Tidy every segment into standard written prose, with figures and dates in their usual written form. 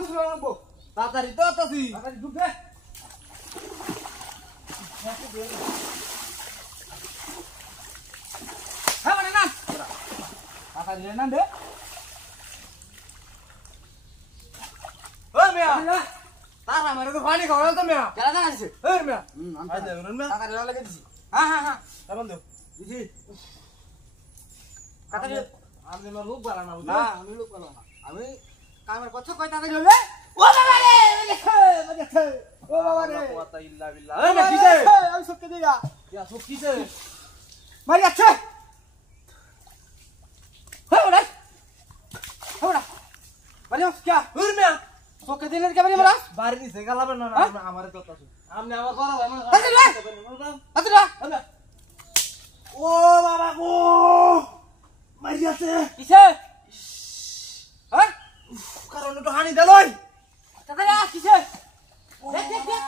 কুসুম লাগবো তাড়াতাড়ি তো তাছি তাড়াতাড়ি ঢুক দে হ্যাঁ মানে না তাড়াতাড়ি না দে ও মিয়া তারা মারে তো পানি খাওয়াল তো মিয়া কেলা না আছে এই মিয়া আই দে মিয়া তাড়াতাড়ি লাগে দিছি হ্যাঁ হ্যাঁ হ্যাঁ তখন দেও দিছি তাড়াতাড়ি আপনি আমার লোক বাড়া না না আমি লোক বলো না আমি কামের কথা কই তাড়াতাড়ি হলে ও বাবা রে দেখে ও বাবা রে ওয়াতা ইল্লা বিল্লাহ এই মিয়া কিছে আমি সত্যি দিয়া ইয়া সব কিছে মারি আছে হ্যাঁ ওরা মারি কি ওই মিয়া তোকে দিনের কে মারি মারা বাড়ি দিছে গালাবেন না আমারে তো তাছি আপনি আমার বড় ভাই মানে আচ্ছা ও বাবা গো মারি আছে কিসে হ্যাঁ কারণ তো হানি দেলই তাড়াতাড়ি কিসে দেখ দেখ দেখ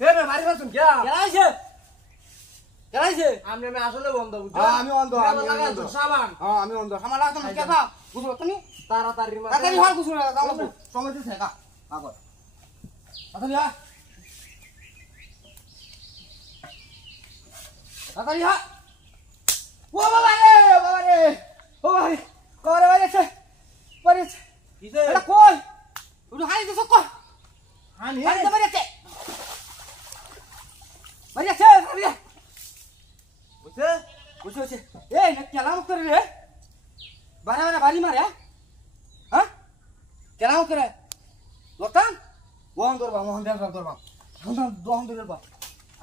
এ মে মারি বাসুন কি কেলাইছে আপনি আমি আসলে বন্ধ বুঝছো হ্যাঁ আমি অন্ধ আমি লাগা অন্ধ সাবান হ্যাঁ আমি অন্ধ আমার লাগা তুমি কে খা বুঝলো তুমি তাড়াতাড়ি তাড়াতাড়ি হয় বুঝলো না দাও সময় দিতে থাকা আগত তাড়াতাড়ি হয় তাড়াতাড়ি হয় ও বাবা রে ও ভাই করে বাইরেছে বাইরেছে কিছে এটা কই ওটা হাই দিছ কই হানি হাই দে বাইরেছে বাইরেছে বাইরে বুঝছে বুঝছে এই না কেলা মুখ করে রে বারে বারে বাড়ি মারে হ্যাঁ কেলা মুখ করে লতান ওহন ধরবা মোহন দেব ধরবা দহন ধরবা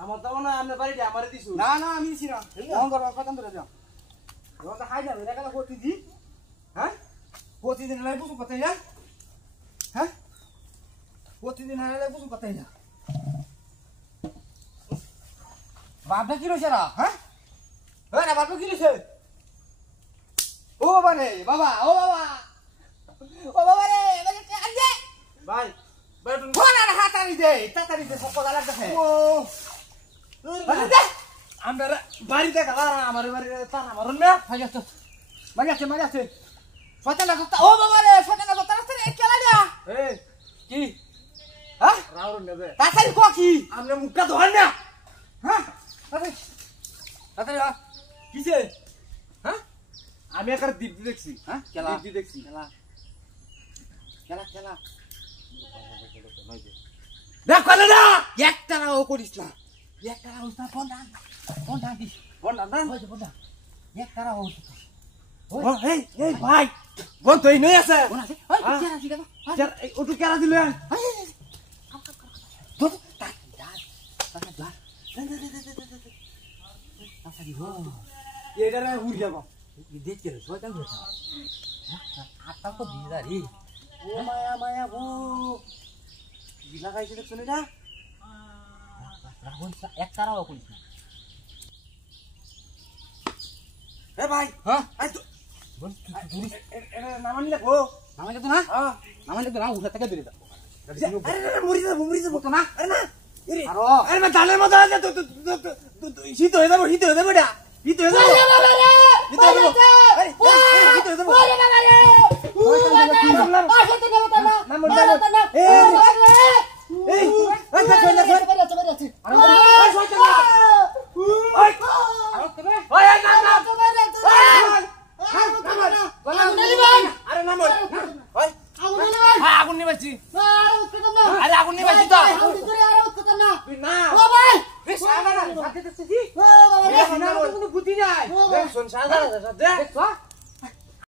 আমার তো মনে হয় আপনি বাড়িতে আমারে দিছু না না আমি দিছি না ওহন ধরবা কতন ধরে যাও ওটা হাই যাবে দেখা না প্রতিদিন হ্যাঁ প্রতিদিন লাই বুঝু কথাই না হ্যাঁ প্রতিদিন লাই বুঝু কথাই না বাপটা কি রয়েছে রা হ্যাঁ না বাপটা কি রয়েছে ও বাবা রে বাবা ও বাবা ও বাবা রে আরে ভাই ভাই তুমি ফোন আর হাতারি দে তাড়াতাড়ি দে সব কথা লাগছে ও দে আমরা বাড়িতে গেলা আমারে বাড়িতে তারা মারুন না মারি আছে শয়তান লাগত ও বাবা রে শয়তান লাগত তাড়াতাড়ি কেলা না এই কি হ্যাঁ রাউর নেবে তাড়াতাড়ি কো কি আপনি মুখটা ধোয়ান না হ্যাঁ তাড়াতাড়ি কিসে হ্যাঁ আমি একটা দীপ্তি দেখছি হ্যাঁ কেলা দীপ্তি দেখছি কেলা দেখ কলে না একটাও করিস না একটাও না ফোন দিস বল না হইছে ফোন একটাও ও এই এই ভাই বল তুই নই আছে ফোন আছে ওই কেলা ঠিক আছে স্যার এই ওটু কেরা দিলেন ধর তাড়াতাড়ি হো এটারে উড় যাব দেখতে রে শয়তান ধরে আটটা তো বিদারি ও মায়া গো দিলা গাইছে দেখছ না রাহুল এক তারাও করিস না এ ভাই হ্যাঁ আই তো বল তুই ধরিস এটা নামানি লাগবো নামাইলে তো না হ্যাঁ নামাইলে তো না উঠে থেকে বেরিয়ে যাবো আরে মরি যাব তো না আরে না আরো আরে মা দালের মতো আছে তো শীত হয়ে যাবো এটা শীত হয়ে যাবো শীত হয়ে যাবো আরে শীত হয়ে যাবো ওরে বাবা রে এই আচ্ছা চল আরে আগুন নিবাইছি আরে আগুন নিবাইছি তো তুই না বেশ সাদা না সাথে তো বুদ্ধি নাই শোন সাদা সাথে